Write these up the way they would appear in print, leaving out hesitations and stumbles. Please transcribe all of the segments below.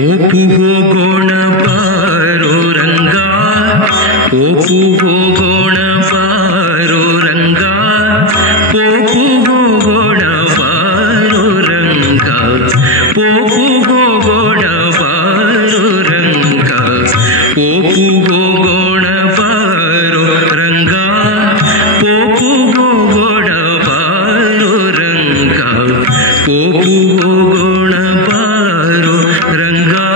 ओपु हो गोण पारो रंगा, ओपु हो गोण पारो रंगा, ओपु हो गोण पारो रंगा, ओपु हो गोण पारो रंगा, ओपु हो गोण पारो रंगा, ओपु हो गोण पारो रंगा, ओपु हो गोण पारो रंगा।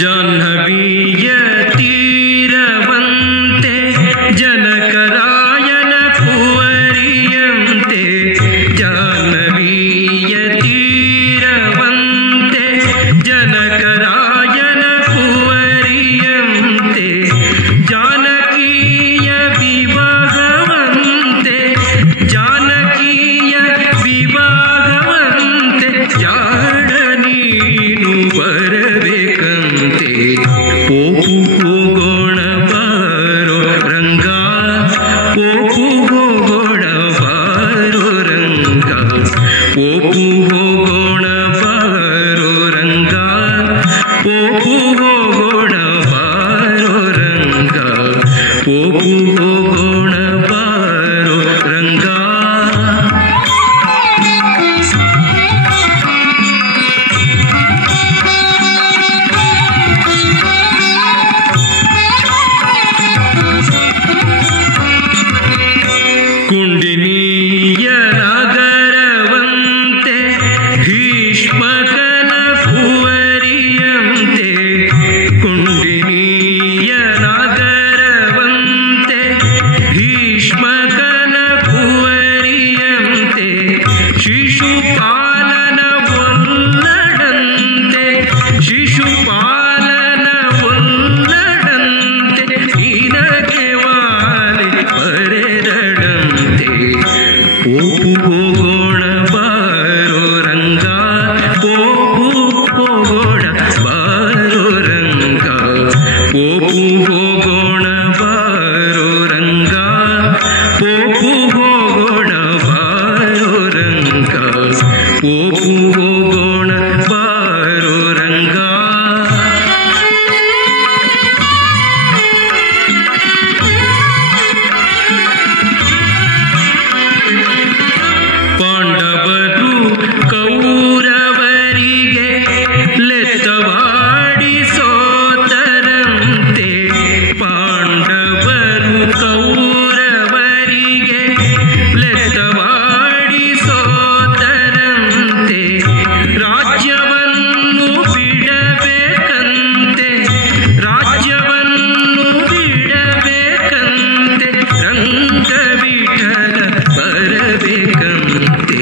जाह्नवीय तीरवन्ते जनकरायन कुवरियन्ते, जाह्नवीय तीरवन्ते जनकरायन कुवरियन्ते, जानकीय विवाहवन्ते, जानकीय विवाहवन्ते, जाड नीनु बरबेकंते। ओपु हो गोण पारो रंगा, ओपु हो गोण पारो रंगा, ओपु हो गोण पारो रंगा, ओपु हो गोण पारो रंगा, ओपु हो गोण पारो रंगा। कुंडिनीय नागरवन्ते भीष्मकन कुवरियन्ते, कुंडिनीय नागरवन्ते भीष्मकन कुवरियन्ते, शिशुपालन वल्लडन्ते, शिशुपालन वल्लडन्ते, निनगे वाले बरेदडन्ते। ओपु हो गोण पारो रंगा, ओपु हो गोण पारो रंगा, ओपु हो गोण पारो रंगा, ओपु हो गोण पारो रंगा, ओपु हो गोण पारो रंगा। पांडवरु कौरवरिगे ಲೆತ್ತವಾಡಿ ಸೋತರಂತೆ, ಪಾಂಡವರು ಕೌರವರಿಗೆ ಲೆತ್ತವಾಡಿ ಸೋತರಂತೆ, ರಾಜ್ಯವನ್ನು ಬಿಡಬೇಕಂತೆ, ರಾಜ್ಯವನ್ನು ಬಿಡಬೇಕಂತೆ, ರಂಗವಿಠಲ ಬರಬೇಕಂತೆ।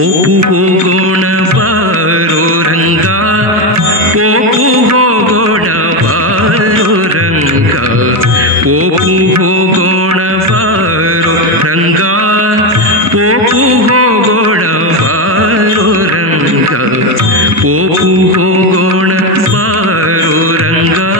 ओपु हो गोण पारो रंगा, ओपु हो गोण पारो रंगा, ओपु हो गोण पारो रंगा, ओपु हो गोण पारो रंगा, ओपु हो गोण पारो रंगा।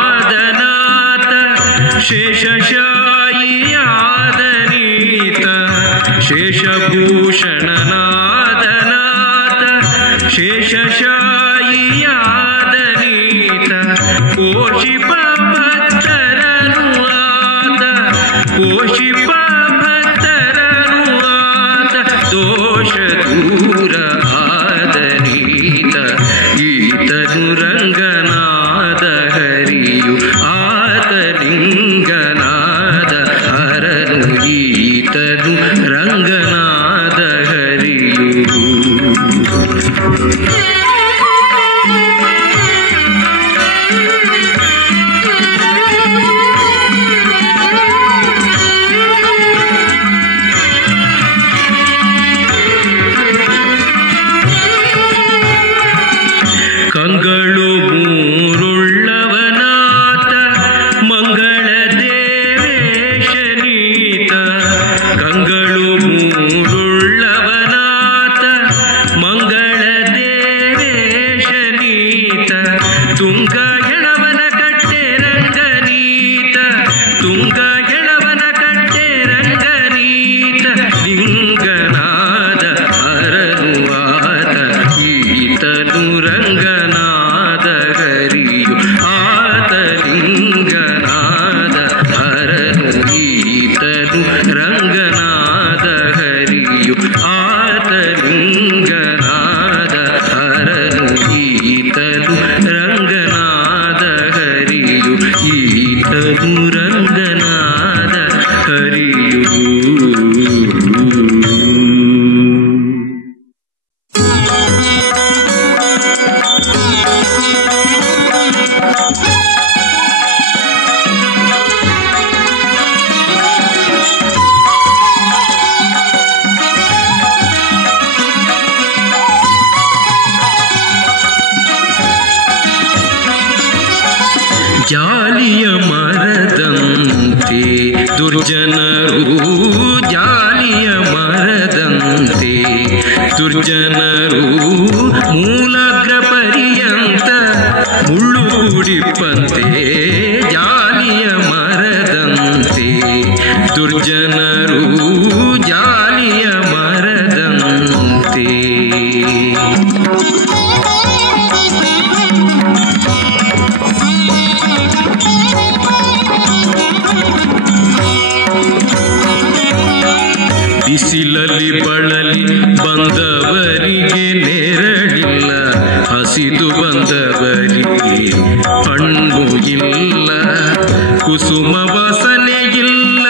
शेषभूषणनादनाथ शेषशायियादनीत शेषभूषणनादनाथ शेषशायियादनीत कोशिपभक्तरनुआत कोशिपभक्तरनुआत दोष दूर आदनीत ಈತನು ರಂಗನಾದ ಹರಿಯು ಆತಲಿಂಗನಾದ ಹರನು ಈತನು ರಂಗನಾದ ಹರಿಯು ಕಂಗಳು ಮೂರುಳ್ಳವನಾತ ಮಂಗಳ ದೇವೇಶನೀತ ಕಂಗಳು ಮೂರುಳ್ಳವನಾತ ಮಂಗಳ ದೇವೇಶನೀತ ತುಂಗ ಎಳವನ ಕಟ್ಟೆ ರಂಗನೀತ ತುಂಗ ಎಳವನ ಕಟ್ಟೆ ರಂಗನೀತ ಲಿಂಗನಾದ ಹರನು ಆತ ಈತನು ರಂಗನಾದ ಹರಿಯು ಆತಲಿಂಗನಾದ ಹರನು ಈತನು ರಂಗನಾದ ಹರಿಯು ಆತಲಿಂಗನಾದ ಹರನು ಈತನು ರಂಗನಾದ ಹರಿಯು ಈತನು ರಂಗನಾದ ಹರಿಯು ಜಾಲಿಯ ಮರದಂತೆ ದುರ್ಜನರು ಜಾಲಿಯ ಮರದಂತೆ ದುರ್ಜನರು ಮೂಲಾಗ್ರ ಪರ್ಯಂತ ಮುಳ್ಳು ಕುಡಿಪಂತೆ ಜಾಲಿಯ ಮರದಂತೆ ದುರ್ಜನರು ಜಾಲಿಯ ಮರದಂತೆ ಬಿಸಿಲಲ್ಲಿ ಬಳಲಿ ಬಂದವರಿಗೆ ನೆರಳಿಲ್ಲ ಹಸಿದು ಬಂದವರಿಗೆ ಹಣ್ಣು ಇಲ್ಲ ಕುಸುಮ ವಾಸನೆ ಇಲ್ಲ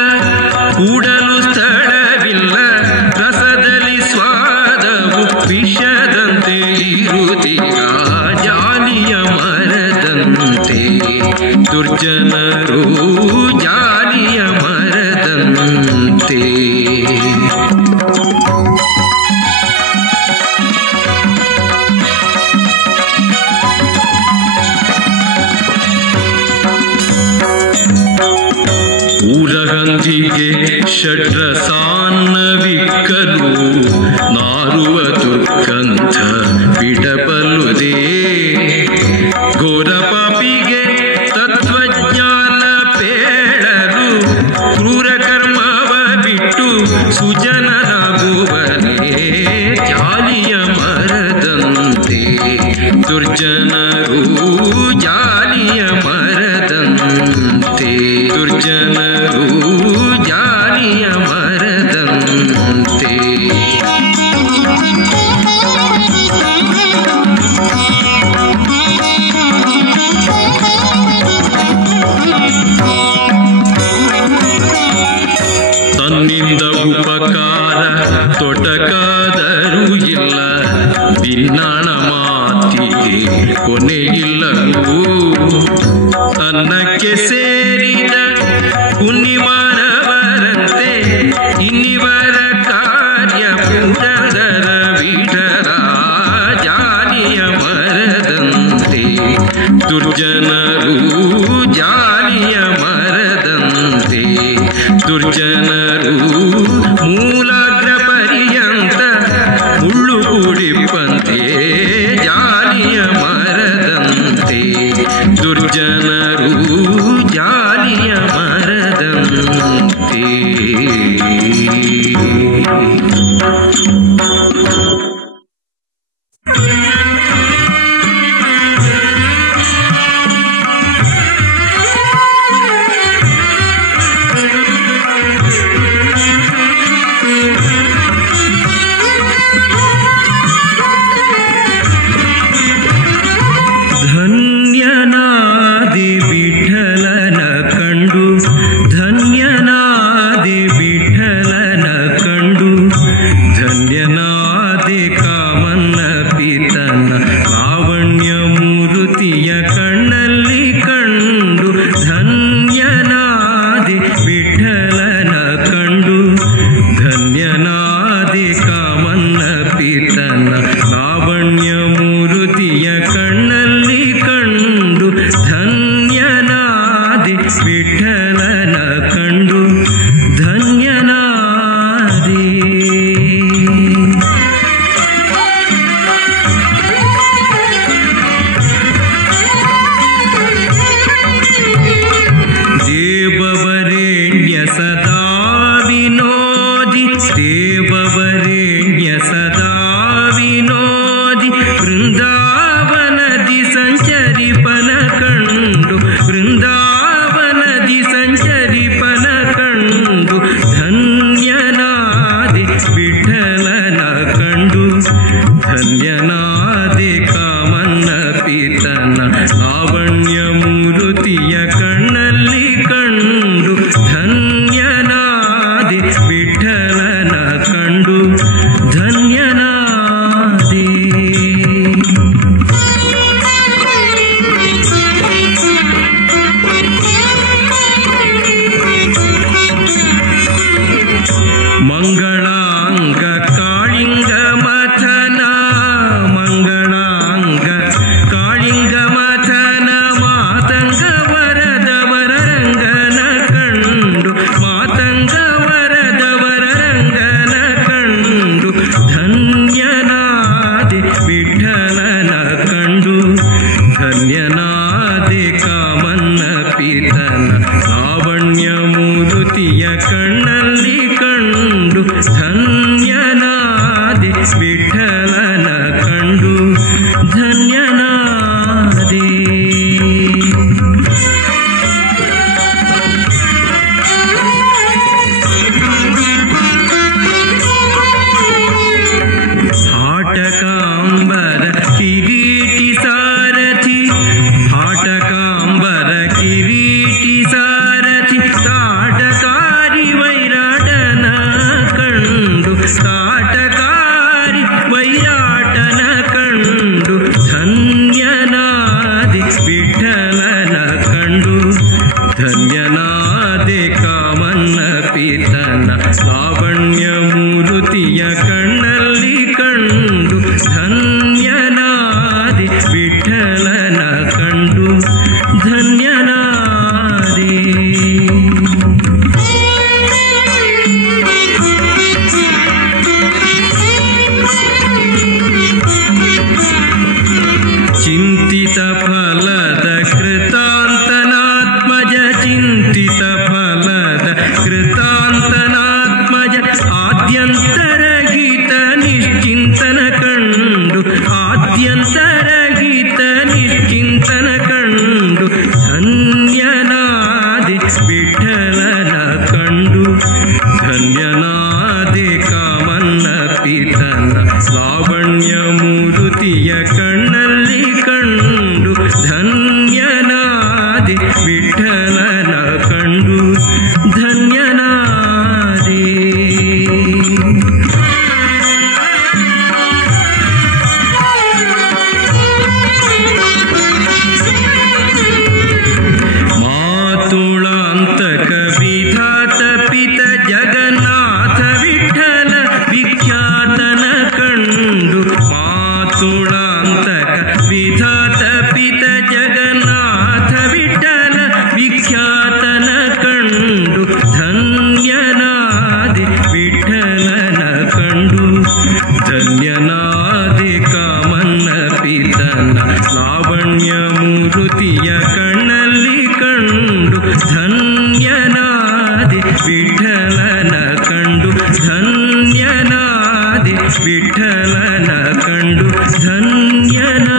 ಕೂಡಲು ಸ್ಥಳವಿಲ್ಲ ರಸದಲ್ಲಿ ಸ್ವಾದವು ವಿಷದಂತೆ ಇರುತ್ತೀಗ ಜಾಲಿಯ ಮರದಂತೆ ದುರ್ಜನರು ಜಾಲಿಯ ಮರದಂತೆ ಊರಗಂಧಿಗೆ ಷಡ್ರಸಾನ್ನವಿಕ್ಕಲು ನಾರುವ ದುರ್ಗಂಧ ಬಿಡಬಲ್ಲುದೇ ಘೋರ ಪಾಪಿಗೆ ತತ್ವಜ್ಞಾನ ಪೇಳಲು ಕ್ರೂರ ಕರ್ಮವ ಬಿಟ್ಟು ಸುಜನರಾಗುವನೇ ಜಾಲಿಯ ಮರದಂತೆ ದುರ್ಜನರು ಜಾಲಿಯ ಮರದಂತೆ ದುರ್ಜನರು ಜಾಲಿಯ ಮರದಂತೆ ತನ್ನಿಂದ ಉಪಕಾರ ತೊಟಕಾದರೂ ಇಲ್ಲ ಭಿನ್ನಾಣ ಮಾತಿಗೆ ಕೊನೆಯಿಲ್ಲವೂ ಅನ್ನಕ್ಕೆ ಸೇರಿದ ಪುಣ್ಯಮಾನವರಂತೆ ಇನ್ನಿವರ ಕಾರ್ಯ ಪುರದರ ವಿಠಲ ಜಾಲಿಯ ದುರ್ಜನರು ಜಾಲಿಯ ಮರದಂತೆ ದುರ್ಜನರು ಮೂಲಾಗ್ರ ಪರ್ಯಂತ ಮುಳ್ಳು ಕುಡಿಪಂತೆ ಜಾಲಿಯ ಮರದಂತೆ ದುರ್ಜನರು ಜಾಲಿಯ ಮರದಂತೆ सुणांतक विधात पित जगन्नाथ ಲಾವಣ್ಯ ಮೂರುತಿಯ ಕಣ್ಣಲ್ಲಿ ಕಂಡು ಧನ್ಯನಾದೆ ವಿಠಲನ ಕಂಡು ಧನ್ಯನಾದೆ ವಿಠಲನ ಕಂಡು ಧನ್ಯನಾದೆ.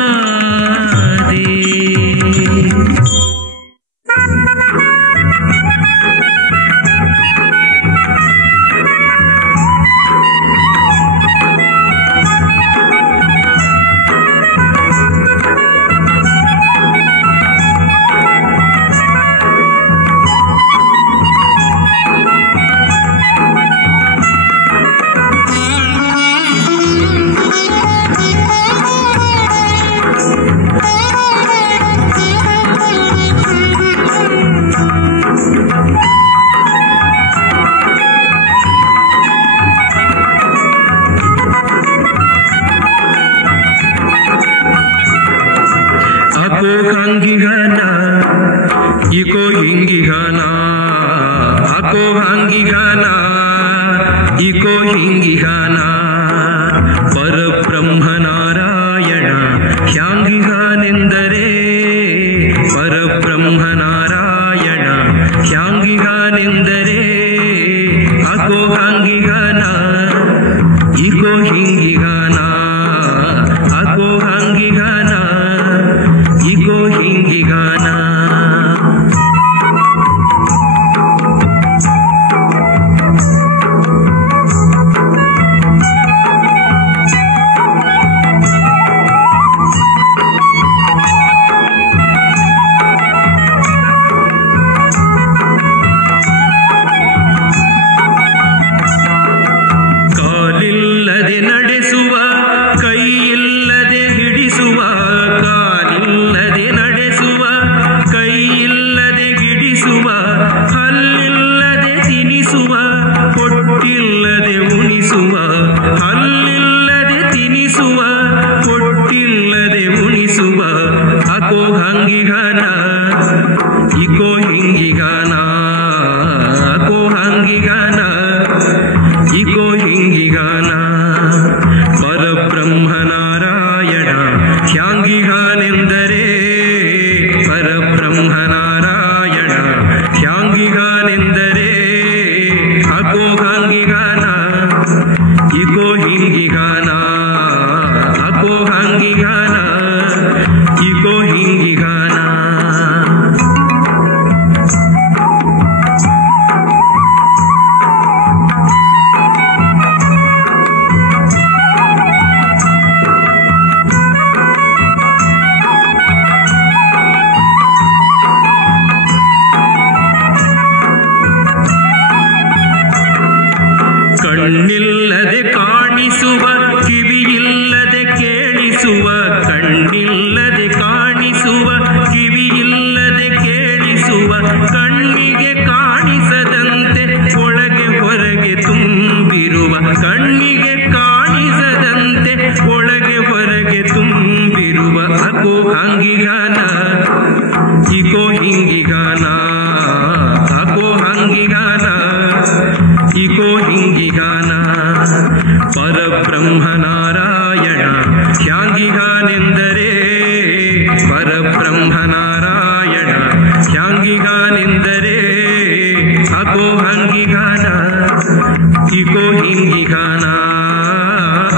ಇಕೋ ಹಿಂಗಿಗನ ಅಕೋ ಹಂಗಿಗನ ಇಕೋ ಹಿಂಗಿಗನ ಪರಬ್ರಹ್ಮನಾರಾಯಣ ಹ್ಯಾಂಗಿಗನೆಂದರೆ ಪರಬ್ರಹ್ಮನಾರಾಯಣ ಹ್ಯಾಂಗಿಗನೆಂದರೆ ಅಕೋ ಹಂಗಿಗನ ಇಕೋ ಹಿಂಗಿಗನ ಅಕೋ ಹಂಗಿಗನ ಇಕೋ ಹಿಂಗಿಗನ. ಕಾಲಿಲ್ಲದೆ ನಡೆಸುವ ಕೈಯಿಲ್ಲದೆ ಹಿಡಿಸುವ ಕಾಲಿಲ್ಲದೆ ನಡೆಸುವ ಕೈಯಿಲ್ಲದೆ ಹಿಡಿಸುವ ಹಲ್ಲಿಲ್ಲದೆ ತಿನಿಸುವ ಕೊಟ್ಟಿಲ್ಲದೆ ಉಣಿಸುವ ಹಲ್ಲಿಲ್ಲದೆ ತಿನಿಸುವ ಕೊಟ್ಟಿಲ್ಲದೆ ಉಣಿಸುವ ಅಕೋ ಹಂಗಿಗನ ಇಕೋ ಹಿಂಗಿಗನ ಅಕೋ ಹಂಗಿಗನ ಇಕೋ ಹಿಂಗಿಗನ ಪರಬ್ರಹ್ಮನಾರಾಯಣ ಹ್ಯಾಂಗಿಗನೆಂದರೆ ಪರಬ್ರಹ್ಮನಾರಾಯಣ ಹ್ಯಾಂಗಿಗನೆಂದರೆ ಅಕೋ ಹಂಗಿಗನ ಇಕೋ ಹಿಂಗಿಗನ ಅಕೋ ಹಂಗಿಗನ ಇಕೋ ಹಿಂಗಿಗನ. ಕಣ್ಣಿಲ್ಲದೆ ಕಾಣಿಸುವ ಕಿವಿಯಿಲ್ಲದೆ ಕೇಳಿಸುವ ಕಣ್ಣಿಲ್ಲದೆ ಕಾಣಿಸುವ ಕಿವಿಯಿಲ್ಲದೆ ಕೇಳಿಸುವ ಕಣ್ಣಿಗೆ ಕಾಣಿಸದಂತೆ ಒಳಗೆ ಹೊರಗೆ ತುಂಬಿರುವ ಕಣ್ಣಿಗೆ ಕಾಣಿಸದಂತೆ ಒಳಗೆ ಹೊರಗೆ ತುಂಬಿರುವ ಅಕೋ ಹಂಗಿಗನ ಇಕೋ ಹಿಂಗಿಗನ ಅಕೋ ಹಂಗಿಗನ ಇಕೋ ಹಿಂಗಿಗನ ಪರಬ್ರಹ್ಮನಾರಾಯಣ ಹ್ಯಾಂಗಿಗನೆಂದರೆ ಪರಬ್ರಹ್ಮನಾರಾಯಣ ಹ್ಯಾಂಗಿಗನೆಂದರೆ ಅಕೋ ಹಂಗಿಗನ ಇಕೋ ಹಿಂಗಿಗನ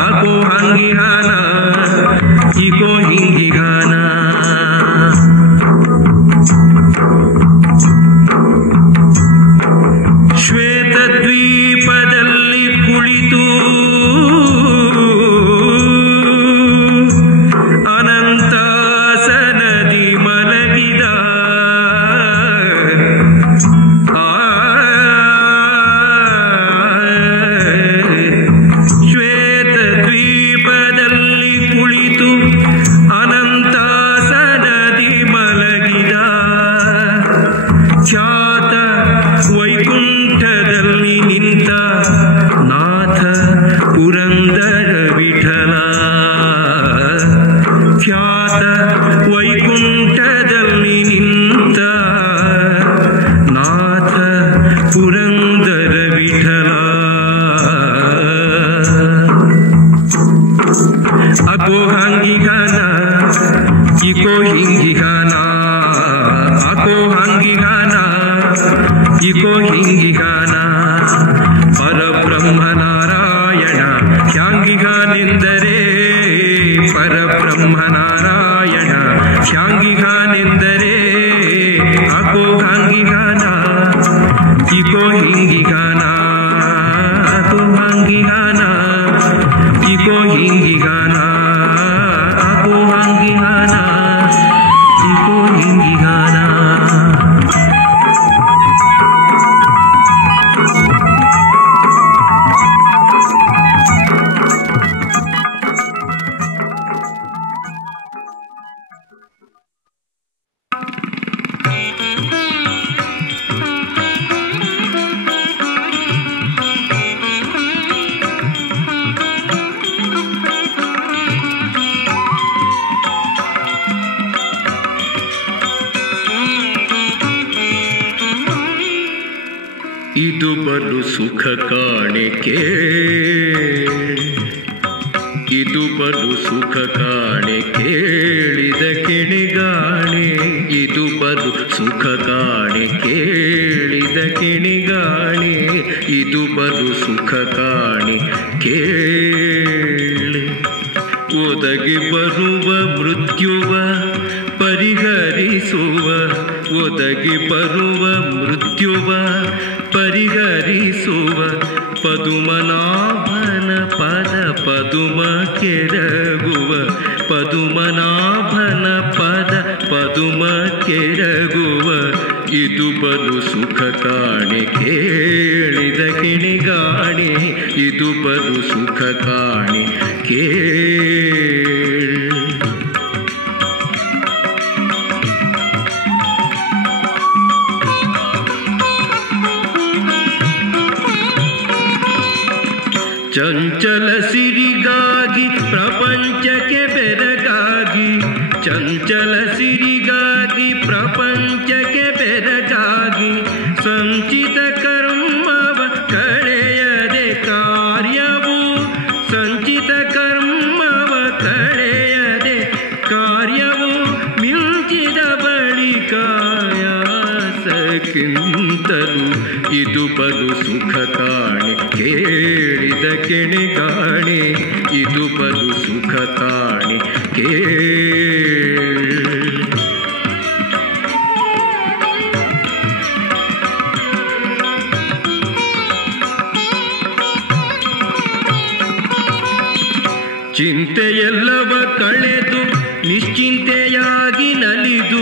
ಅಕೋ ಹಂಗಿಗನ ಇಕೋ ಹಿಂಗಿಗನ. ಶ್ವೇತದ್ವೀಪದಲ್ಲಿ ಕುಳಿತು ಅನಂತಾಸನದಿ ಮಲಗಿದ ಇಕೋ ಹಿಂಗಿಗಾನ ಅಕೋ ಹಂಗಿಗಾನ ಇಕೋ ಹಿಂಗಿಗಾನ ಪರಬ್ರಹ್ಮ ನಾರಾಯಣ ಹ್ಯಾಂಗಿಗಾನೆಂದರೆ ಪರಬ್ರಹ್ಮ ನಾರಾಯಣ ಹ್ಯಾಂಗಿಗಾನೆಂದರೆ ಅಕೋ ಹಂಗಿಗಾನ ಇಕೋ ಹಿಂಗಿಗಾನ ಅಕೋ ಹಂಗಿಗಾನ ಇಕೋ ಹಿಂಗಿಗಾನ ಅಕೋ ಹಂಗಿಗಾನ ಇಕೋ ಹಿಂಗಿಗಾನ ಇದು ಬಲು ಸುಖ ಕಾಣಿಕೆ ಇದು ಬಲು ಸುಖ ಕಾಣೆ ಕೇಳಿದ ಕಿಣಿಗಾಣೆ ಇದು ಬಲು ಸುಖ ಕಾಣೆ ಕೇಳಿದ ಕಿಣಿಗಾಣೆ ಇದು ಬಲು ಸುಖ ಕಾಣೆ ಕೇಳಿ ಒದಗಿ ಬರುವ ಮೃತ್ಯುವ ಪರಿಹರಿಸುವ ಒದಗಿ ಬರುವ ಮೃತ್ಯುವ ಪರಿಹರಿಸುವ ಪದುಮನಾಭನ ಪದ ಪದುಮ ಕೆರಗುವ ಪದುಮನಾಭನ ಪದ ಪದುಮ ಕೆರಗುವ ಇದು ಬಲು ಸುಖ ಕಾಣೆ ಕೇಳಿದ ಕಿಣಿಗಾಣೆ ಇದು ಬಲು ಸುಖ ಕಾಣೆ ಕೇಳಿ ಚಂಚಲ ಸಿರಿಗಾಗಿ ಪ್ರಪಂಚಕ್ಕೆ ಬೆರಗಾಗಿ ಚಂಚಲ ಸಿರಿಗಾಗಿ ಪ್ರಪಂಚಕ್ಕೆ ಬೆರಗಾಗಿ ಸಂಚಿತ ಕರ್ಮವ ಕಳೆಯದೆ ಕಾರ್ಯವು ಸಂಚಿತ ಕರ್ಮವ ಕಳೆಯದೆ ಕಾರ್ಯವು ಮಿಂಚಿದ ಬಳಿಕಾಯಾಸಕ್ಕಿಂತಲೂ ಇದು ಬಲು ಸುಖ ಕಾಣೆ ಕೇಳಿದ ಕೆಣಿಗಾಣೆ ಇದು ಬಲು ಸುಖ ಕಾಣೆ ಕೇಳಿ ಚಿಂತೆಯೆಲ್ಲವ ಕಳೆದು ನಿಶ್ಚಿಂತೆಯಾಗಿ ನಲಿದು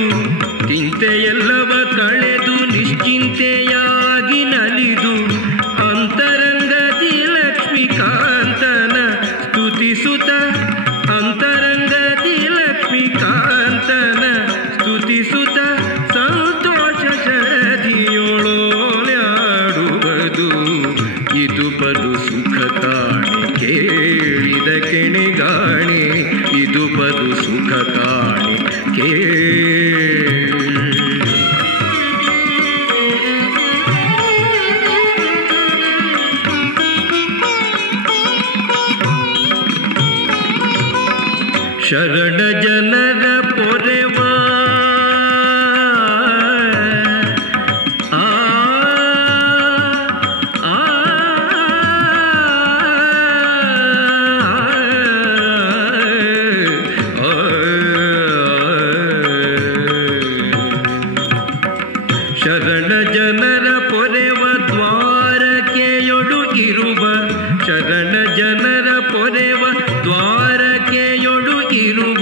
ಚಿಂತೆಯೆಲ್ಲವ ಕಳೆದು ನಿಶ್ಚಿಂತೆಯಾಗಿ ನಲಿದು ಅಂತರಂಗದಿ ಲಕ್ಷ್ಮೀಕಾಂತನ ಸ್ತುತಿಸುತ್ತ ಅಂತರಂಗದಿ ಲಕ್ಷ್ಮೀಕಾಂತನ ಸ್ತುತಿಸುತ್ತ ಸಂತೋಷ ಶರದಿಯೊಳೋಲ್ಯಾಡುವುದು ಇದು ಬಲು ಸುಖ ಕಾಣೆ ಕೇಳಿದ ಕೆಣಿಗಾಣೆ ಇದು ಬಲು ಸುಖ ಕಾಣೆ ಶರಣ ಜನರ ಪೊರೆವ ಶರಣ ಜನರ ಪೊರೆವ ದ್ವಾರಕೆಯೊಳು ಇರುವ ಶರಣ ಜನರ ಪೊರೆವ ದ್ವಾರಕೆಯೊಳು ಇರುವ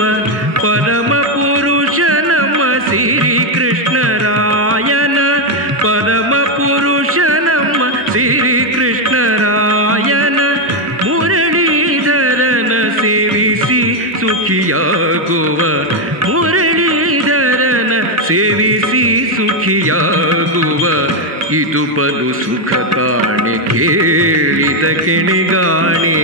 ಪರಮ ಪುರುಷ ನಮ್ಮ ಶ್ರೀ ಕೃಷ್ಣರಾಯನ ಪರಮ ಪುರುಷ ನಮ್ಮ ಶ್ರೀ ಕೃಷ್ಣರಾಯನ ಮುರಳೀಧರನ ಸೇವಿಸಿ ಸುಖಿಯಾಗುವ ಮುರಳೀಧರನ ಸೇವಿಸಿ ಸುಖಿಯಾಗುವ ಇದು ಬಲು ಸುಖ ಕಾಣೆ ಕೇಳಿದ ಕೆಣಿಗಾಣೆ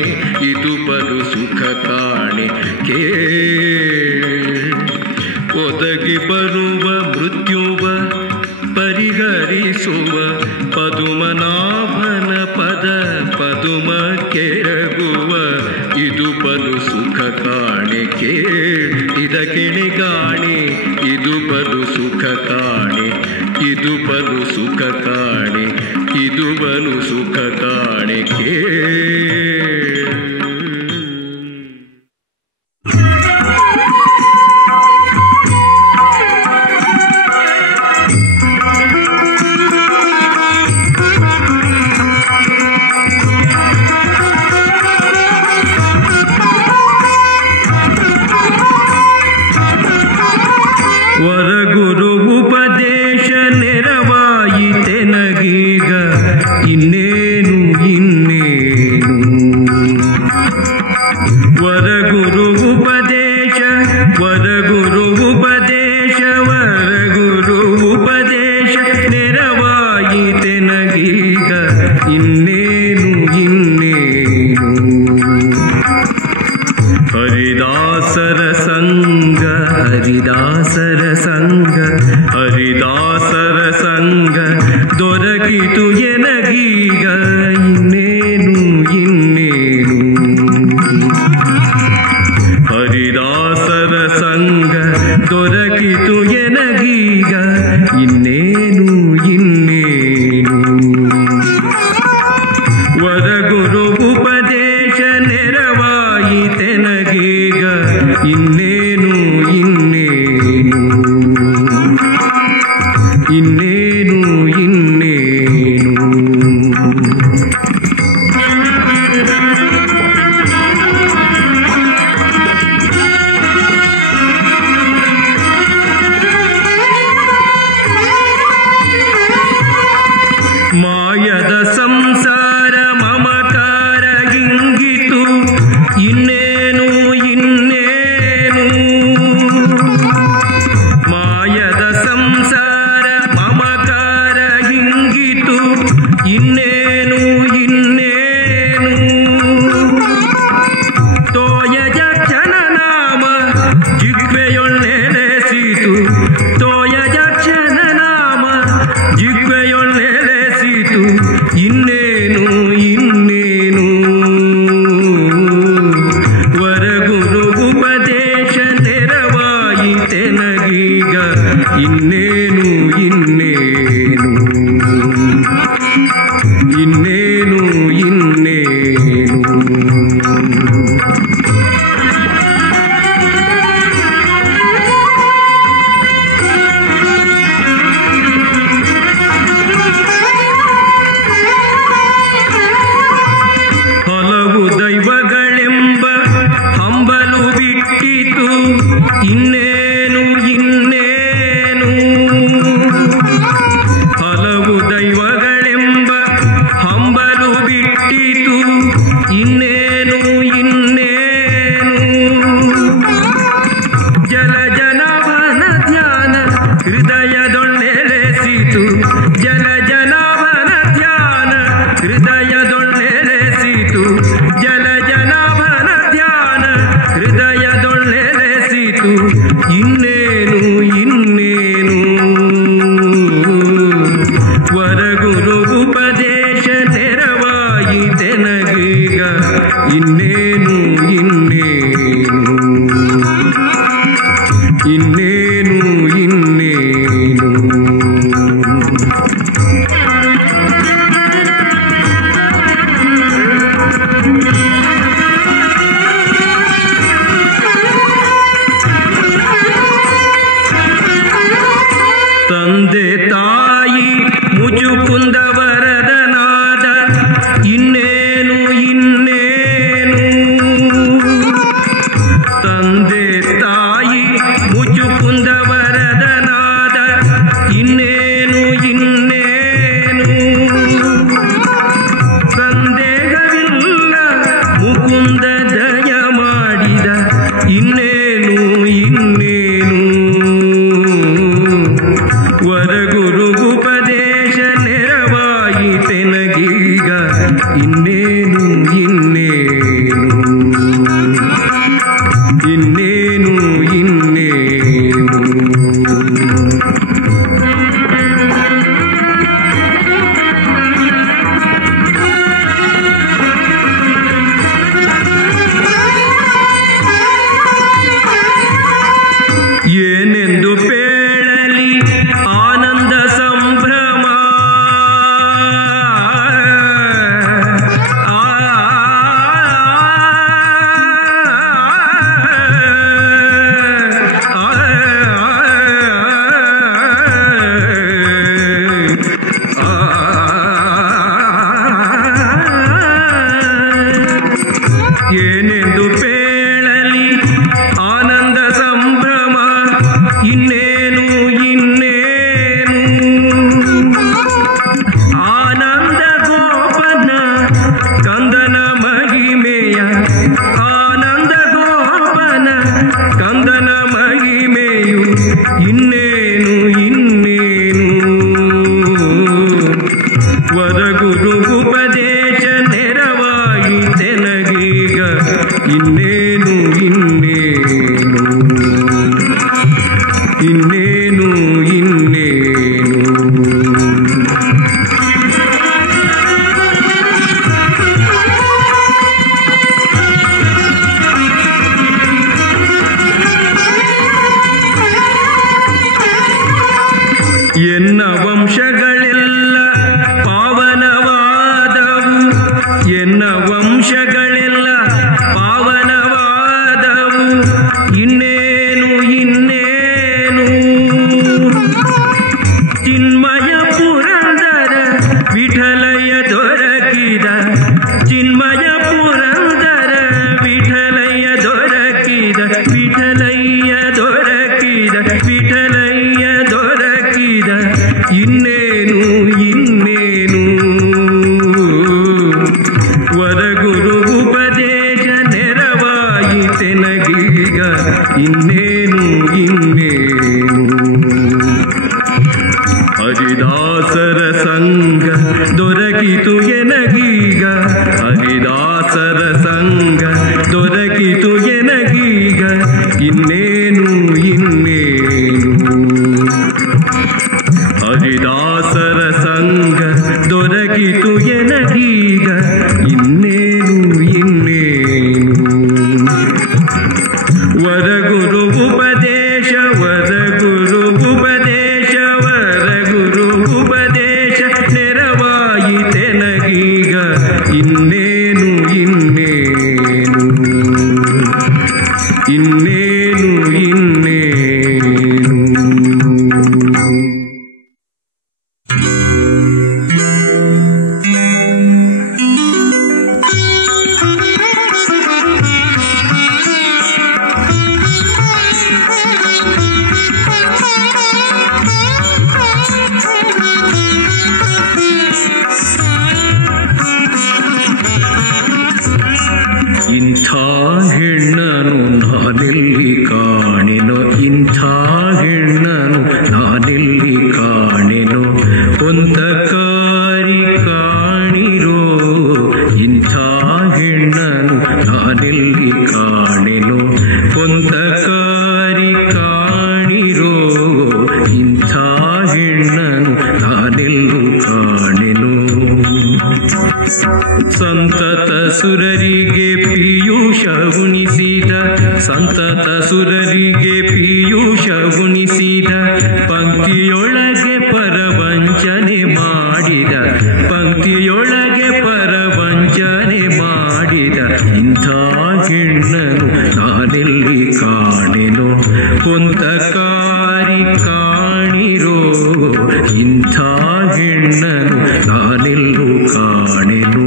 ಇದು ಬಲು ಸುಖ ಕಾಣೆ ಕೇಳಿ ಒದಗಿ ಬರುವ ಮೃತ್ಯುವ ಪರಿಹರಿಸುವ ಪದುಮನಾಭನ ಪದ ಪದುಮ ಕೆರಗುವ ಇದು ಬಲು ಸುಖ ಕಾಣೆ ಕೇಳಿದ ಕೆಣಿಗಾಣೆ ಕಾಣೆ ಇದು ಬಲು ಸುಖ ಕಾಣೆ ಇದು ಬಲು ಸುಖ ಕಾಣೆ ಇದು ಬಲು ಸುಖ ಕಾಣೆ ವರಗುರು ಉಪದೇಶ ನೆರವಾಯಿತೆನಗೀಗ ಇನ್ನೇನು ಇನ್ನೇನು ವರಗುರು ಉಪದೇಶ ವರಗುರು ಉಪದೇಶ ವರಗುರು ಉಪದೇಶ ನೆರವಾಯಿತೆನಗೀಗ ಇನ್ನೇನು ಇನ್ನೇನು ಹರಿದಾಸರ ಸಂಗ ಹರಿದಾಸರ ಸಂಗ ಹರಿದಾಸರ ಸಂಗ ದೊರಕಿತು ಎನಗೀಗ ಇನ್ನೇನು ಇನ್ನೇನು ಹರಿದಾಸರ ಸಂಗ ದೊರಕಿತು ಎನಗೀಗ ಇನ್ನೇನು ಇನ್ನೇನು ವರಗುರು ಉಪದೇಶ ನೆರವಾಯಿತೆನಗೀಗ ಇನ್ನೇನು ಇನ್ನೇನು ಇನ್ನೇನು ಇನ್ನೇನು ಮಾಯದ ಸಂಸಾರ ಮಮಕಾರ ಹಿಂಗಿತು ಇನ್ನೇನು ಇನ್ನೇನು ಮಾಯದ ಸಂಸಾರ ಮಮಕಾರ ಹಿಂಗಿತು ಇನ್ನೇನು ಇನ್ನೇನು ತೋಯಜ ಜನನಾಮ ಜಿಗ್ವೆಯೊಳ್ಳೆಲೆಸಿತು ತೋಯಜ ಜನನಾಮ ಜಿಗ್ವೆಯೊಳ್ಳೆಲೆಸಿತು ಇನ್ನೇನು ಇನ್ನೇನು ವರಗುರು ಉಪದೇಶ ನೆರವಾಯಿತೆನಗೀಗ ಇನ್ನೇನು ಇನ್ನೇನು ಇನ್ನೇನು ಇನ್ನೇನು ಹಲವು ದೈವಗಳೆಂಬ ಹಂಬಲು ಬಿಟ್ಟಿತು ಇನ್ನೇನು ಇನ್ನೇನು ಹಲವು ದೈವಗಳೆಂಬ ಹಂಬಲು ಬಿಟ್ಟಿತು ಇನ್ನೇನು ಇನ್ನೇನು ಜಲ ಜನವನ ಧ್ಯಾನ ಹೃದಯದೊಳ್ಳೆಲೆಸಿತು ಜಲ ಜನವನ ಧ್ಯಾನ ಹೃದಯದೊಳ್ಳೆಲೆಸಿತು ಜಲ ಜನವನ ಧ್ಯಾನ ಹೃದಯದೊಳ್ಳೆಲೆಸಿತು ಇನ್ನೇನು ಇನ್ನೇನು ವರಗುರು ಉಪದೇಶ ನೆರವಾಯಿತೆನಗೀಗ ಇನ್ನೇನು ಇನ್ನೇನು ಇನ್ನೇನು ಇನ್ನೇನು ತಂದೆ ತಾಯಿ ಮುಜುಕುಂದ ವರದನಾದ ಇನ್ನೇನು ಇನ್ನೇನು ತಂದೆ ತಾಯಿ ಮುಜುಕುಂದ ಇನ್ನೇನು ಇನ್ನೇನು ವರಗುರು ಉಪದೇಶ ನೆರವಾಯಿತೆನಗೀಗ ಇನ್ನೇನು ಇನ್ನೇನು ಇನ್ನೇನು ಇನ್ನೇನು ಎನ್ನ ವಂಶಗಳೆಲ್ಲ ಪಾವನವಾದವು ಎನ್ನ ವಂಶಗಳೆಲ್ಲ ಪಾವನವಾದವು ಇನ್ನೇನು ಇನ್ನೇನು ಚಿನ್ಮಯ ಪುರಂದರ ವಿಠಲಯ ದೊರಕಿದ ಚಿನ್ಮಯ ಪುರಂದರ ವಿಠಲಯ ದೊರಕಿದ ವಿಠಲಯ್ಯ ದೊರಕಿದ ವಿಠಲಯ್ಯ ದೊರಕಿದ ಇನ್ನೇನು ಇನ್ನೇನು ವರಗುರು ಉಪದೇಶ ನೆರವಾಯಿತೆನಗೀಗ ಇನ್ನೇನು ಇನ್ನೇನು ಹರಿದಾಸರ ಸಂಗ ದೊರಕಿತು ಎನಗೀಗ ಹರಿದಾಸರ ಸಂಗ ದೊರಕಿತು ಎನಗೀಗ ಇನ್ನೇನು ಇನ್ನೇನು ಹರಿದಾಸರ ಸಂಗ ದೊರಕಿತು ಎನಗೀಗ ಇನ್ನೇನು ಇನ್ನೇನು ವರಗುರು ಉಪದೇಶ ವರಗುರು ಉಪದೇಶ ವರಗುರು ಉಪದೇಶ ನೆರವಾಯಿತೆನಗೀಗ ಇನ್ನೇನು ಇನ್ನೇನು ಇನ್ನೇನು ಇನ್ನೇನು ಇಂಥ ಹೆಣ್ಣನು ನಾನೆಲ್ಲಿ ಕಾಣೆನೋ ಇಂಥ ಹೆಣ್ಣನು ನಾನೆಲ್ಲಿ ಕಾಣೆನೋ ಒಂದಕಾರಿ ಕಾಣಿರೋ ಇಂಥ ಹೆಣ್ಣನು ನಾನೆಲ್ಲಿ ಕಾಣೆನೋ ಒಂದಕಾರಿ ಕಾಣಿರೋ ಇಂಥ ಹೆಣ್ಣನು ನಾನೆಲ್ಲೂ ಕಾಣೆನೋ ಸಂತತ ಸುರರಿಗೆ ಪೀಯೂಷ ಉಣಿಸಿದ ಸಂತತ ಸುರರಿಗೆ ಪೀಯೂಷ ಉಣಿಸಿದ ಪಂಕ್ತಿಯೊಳಗೆ ಪರವಂಚನೆ ಮಾಡಿದ ಪಂಕ್ತಿಯೊಳಗೆ ಪರವಂಚನೆ ಮಾಡಿದ ಇಂಥ ಹೆಣ್ಣನು ನಾನೆಲ್ಲಿ ಕಾಣೆನೋ ಒಂದಕಾರಿ ಕಾಣಿರೋ ಇಂಥ ಹೆಣ್ಣನು ನಾನೆಲ್ಲೂ ಕಾಣೆನೋ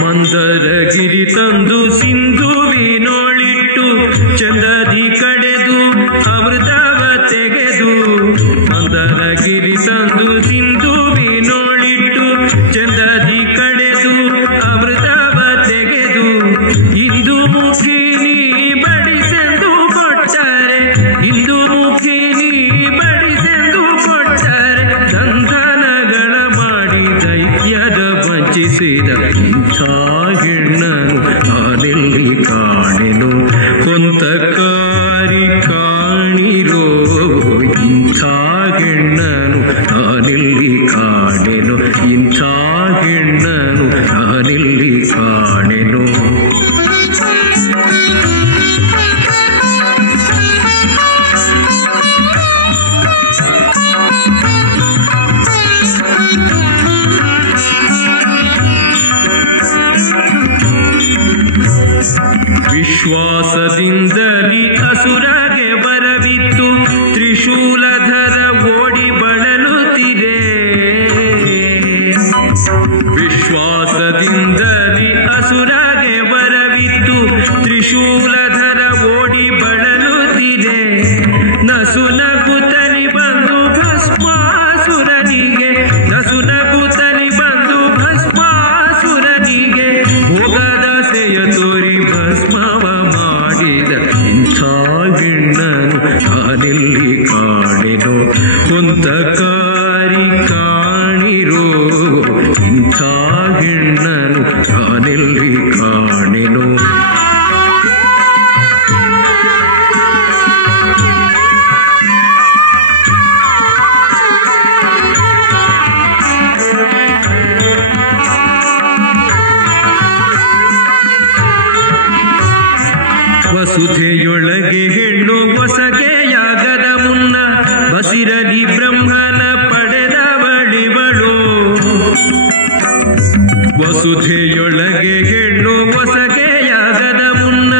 ಮಂದರಗಿರಿ ತಂದು ಸಿಂಧುವಿನೊಳಿಟ್ಟು ಚಂದದಿ ಕಡೆದು ಅಮೃತವ ತೆಗೆದು ಮಂದರಗಿರಿ ತಂದು ಸಿಂಧುವಿನೊಳಿಟ್ಟು ಚಂದದಿ ಕಡೆದು ಅಮೃತವ ತೆಗೆದು ಇಂದು ಮುಖಿ ನೀ ಬಡಿಸೆಂದು ಕೊಟ್ಟರೆ ಇಂದು ಮುಖಿ ನೀ ಬಡಿಸೆಂದು ಕೊಟ್ಟರೆ ಸಂಧಾನಗಳ ಮಾಡಿ ದೈತ್ಯದ ವಂಚಿಸಿದ ಇಂಥ ಹೆಣ್ಣನು ನಾನೆಲ್ಲಿ ಕಾಣೆನೋ ಕೊಂತಕಾರಿ ಕಾಣಿರೋ ಇಂಥ ಹೆಣ್ಣನು ನಾನೆಲ್ಲಿ ಕಾಣೆನೋ ಇಂಥ ಹೆಣ್ಣನು ನಾನೆಲ್ಲಿ ಕಾಣೆನೋ ವಿಶ್ವಾಸದಿಂದಲಿ ಅಸುರಗೆ ಬರವಿತ್ತು ತ್ರಿಶೂಲಧರ ಓಡಿ ಬಳಲುತ್ತಿದೆ ವಿಶ್ವಾಸದಿಂದಲಿ ಅಸುರಗೆ ಬರವಿತ್ತು ತ್ರಿಶೂಲಧರ ಓಡಿ ಬಳಲುತ್ತಿದೆ ನ ನಾನೆಲ್ಲಿ ಕಾಣೆನೋ ಕೊಂತಕಾರಿ ಕಾಣಿರೋ ಇಂಥ ಹೆಣ್ಣನು ನಾನೆಲ್ಲಿ ಕಾಣೆನೋ. ವಸುಧೆಯೊಳಗೆ ಹೆಣ್ಣು ಹೊಸಗೆಯಾಗದ ಮುನ್ನ ಬಸಿರಲಿ ಬ್ರಹ್ಮನ ಪಡೆದವಳಿವಳು. ವಸುಧೆಯೊಳಗೆ ಹೆಣ್ಣು ಹೊಸಗೆಯಾಗದ ಮುನ್ನ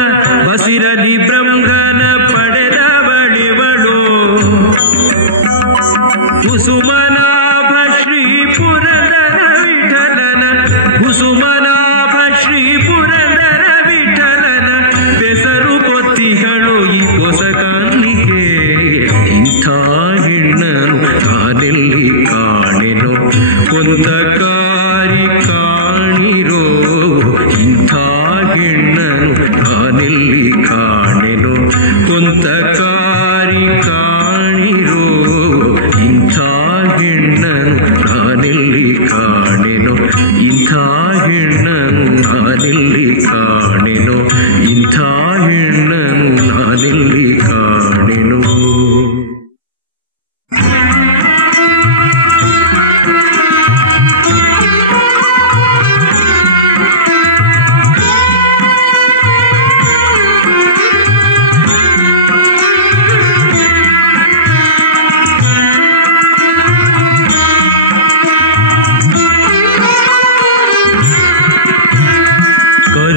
ಬಸಿರಲಿ ಬ್ರಹ್ಮನ ಪಡೆದವಳಿವಳು. ಕುಸುಮನಾಭ ಶ್ರೀ ಪುರಂದರ ವಿಠಲನ ಕುಸುಮನಾಭ ಶ್ರೀ ಪುರಂದರ ವಿಠಲನ ಬೆಸರು ಪೊತ್ತಿಗಳು ಈ ಹೊಸಕಾಲಿಗೆ ಇಂಥ ಹೆಣ್ಣನು ನಾನೆಲ್ಲಿ ಕಾಣೆನೋ ಕೊಂತಕಾರಿ ಕಾಣಿರೋ ಇಂಥ ಹೆಣ್ಣನು ನಾನೆಲ್ಲಿ ಕಾಣೆನೋ ಕೊಂತಕಾರಿ ಕಾಣಿರೋ ಇಂಥ ಹೆಣ್ಣನು ನಾನೆಲ್ಲಿ ಕಾಣೆನೋ ಇಂಥ ಹೆಣ್ಣನು ನಾನೆಲ್ಲಿ ಕಾಣೆನೋ ಇಂಥ ಹೆಣ್ಣನು ನಾನೆಲ್ಲಿ ಕಾಣೆನೋ.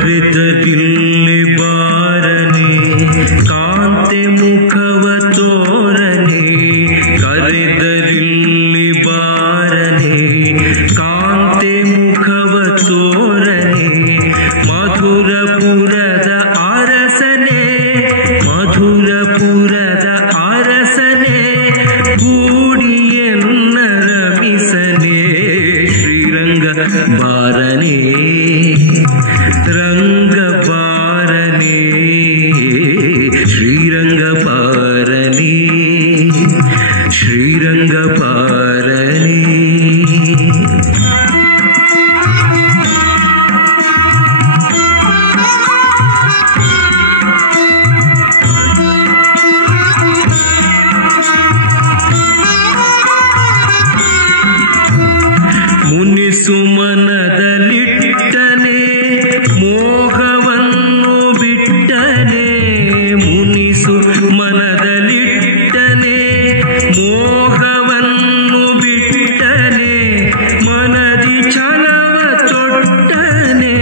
ಕರೆತದಿಲ್ಲಿ ಬಾರನೆ ಕಾಂತೆ ಮುಖವ ತೋರನೆ ಕರೆದರಿಲ್ಲಿ ಬಾರನೆ ಕಾಂತೆ ಮುಖವ ತೋರನೆ ಮಧುರಪುರದ ಅರಸನೆ ಮಧುರಪುರದ ಅರಸನೆ ಕೂಡಿಯನ್ನ ರಮಿಸನೆ ಶ್ರೀರಂಗ ಬಾರನೆ ರಂಗ ಬಾರನೆ ಶ್ರೀರಂಗ ಬಾರನೆ ಶ್ರೀರಂಗ ಬಾರನೆ. ಮುನಿಸು ಮನದಲ್ಲಿಟ್ಟನೆ ಮೋಹವನ್ನು ಬಿಟ್ಟನೆ ಮುನಿಸು ಮನದಲ್ಲಿಟ್ಟನೆ ಮೋಹವನ್ನು ಬಿಟ್ಟನೆ ಮನದಿ ಛಲವ ತೊಟ್ಟನೆ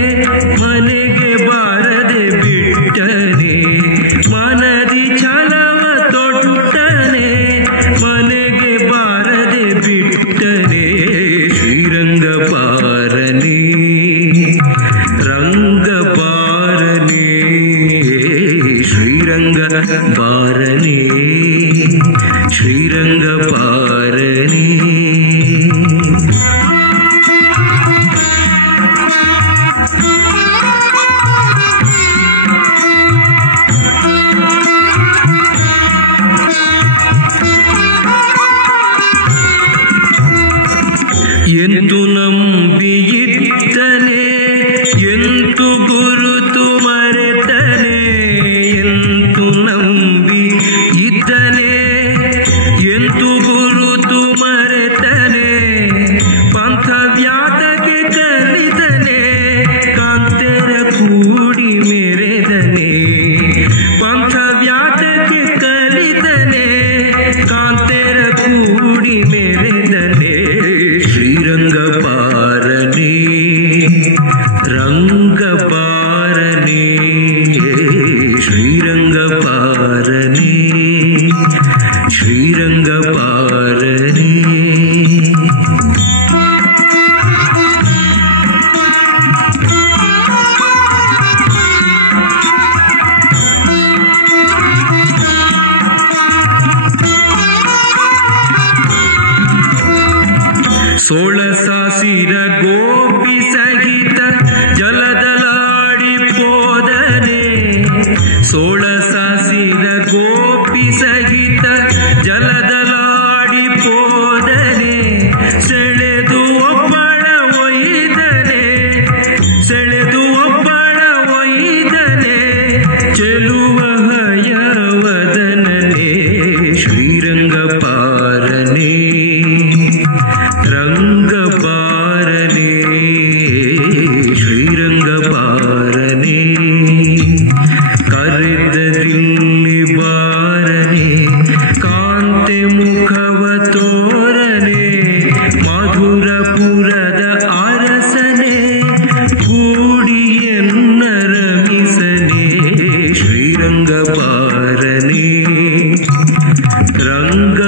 ಮನೆಗೆ ಬಾರದೆ ಬಿಟ್ಟನೆ ಮನದಿ ಛಲವ ತೊಟ್ಟನೆ ಮನೆಗೆ ಬಾರದೆ ಬಿಟ್ಟನೆ ಶ್ರೀರಂಗ ಬಾರನೆ ರಂಗ ಬಾರನೆ ಶ್ರೀರಂಗ ಬಾರನೆ ಶ್ರೀರಂಗ ಬಾರನೆ. ಎಂತು ನಂಬಿಯಿದ್ದನೆ ಎಂತು ಗುರುತು ಮರೆತನೆ ಎಂತು ನಂಬಿ ಇದ್ದನೆ ಎಂತು ಗುರುತು ಮರೆತನೆ ಪಂಥವ್ಯಾತಕ್ಕೆ ಕಲಿತನೆ ಕಾಂತೆರ ಕೂಡಿ ಮೆರೆದನೆ ಪಂಥವ್ಯಾತಕ್ಕೆ ಕಲಿತನೆ ಕಾಂತೆರ ಕೂಡಿ ಮೆರೆದನೆ ಶ್ರೀರಂಗ ಬಾರನೆ ರಂಗ ಬಾರನೆ ಶ್ರೀರಂಗ ಬಾರನೆ ಶ್ರೀರಂಗ ಬಾರನೆ. ಸೋಳಸಾಸಿರ ಗೋಪಿ ಸಹಿತ ಜಲದಲಾಡಿ ಪೋದನೆ ಸೋಳಸಾಸಿರ ಗೋಪಿ ಸಹಿತ ರಂಗ